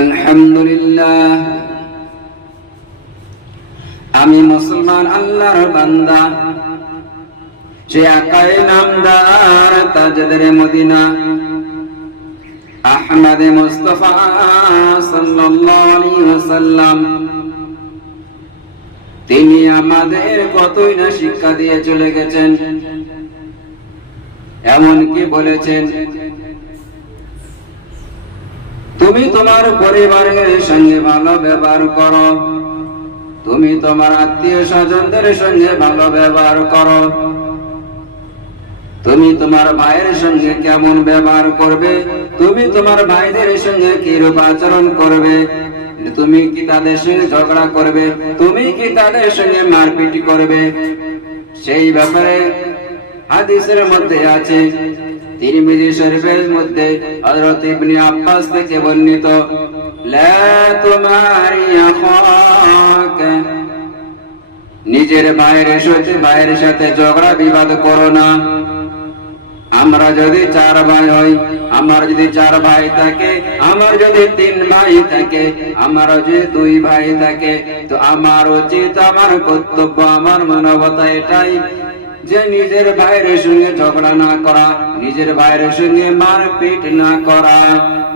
আলহামদুলিল্লাহ, আমি মুসলমান আল্লাহর বান্দা, যে আকায়ে নামদার তাজদারে মদিনা আহমদে মুস্তাফা সাল্লাল্লাহু আলাইহি ওয়াসাল্লাম, তিনি আমাদের কতই না শিক্ষা দিয়ে চলে গেছেন। এমন কি বলেছেন, তুমি তোমার পরিবারের সঙ্গে ভালো ব্যবহার করো, তুমি তোমার আত্মীয় স্বজনদের সঙ্গে ভালো ব্যবহার করো, তুমি তোমার ভাইয়ের সঙ্গে কেমন ব্যবহার করবে, তুমি তোমার ভাইদের সঙ্গে কিরূপ আচরণ করবে, তুমি কি তাদের সঙ্গে ঝগড়া করবে, তুমি কি তাদের সঙ্গে মারপিট করবে, সেই ব্যাপারে হাদিসের মধ্যে আছে। তিরমিজি শরীফের মধ্যে হযরত ইবনে আব্বাস থেকে বর্ণিত, লা তুমারি আখাকা, নিজের ভাইয়ের সাথে ঝগড়া বিবাদ করো না। আমরা যদি 4 ভাই হই, আমার যদি 4 ভাই থাকে, আমার যদি 3 ভাই থাকে, আমার যদি 2 ভাই থাকে, তো আমার উচিত, আমার কর্তব্য, আমার মানবতা এটাই যে নিজের ভাইয়ের সঙ্গে ঝগড়া না করা, নিজের ভাইয়ের সঙ্গে মারপিট না করা,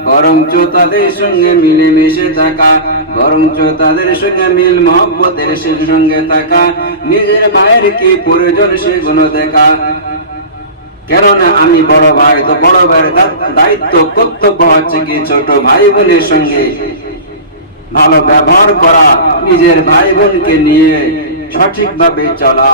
বরঞ্চ তাদের সঙ্গে মিলেমিশে থাকা, বরঞ্চ তাদের সঙ্গে মিল মহব্বতের সঙ্গে থাকা, নিজের ভাইয়ের কি প্রয়োজন সেগুলো দেখা। কেননা আমি বড় ভাই, তো বড় ভাইয়ের দায়িত্ব কর্তব্য হচ্ছে কি ছোট ভাই বোনের সঙ্গে ভালো ব্যবহার করা, নিজের ভাই বোনকে নিয়ে সঠিকভাবে চলা।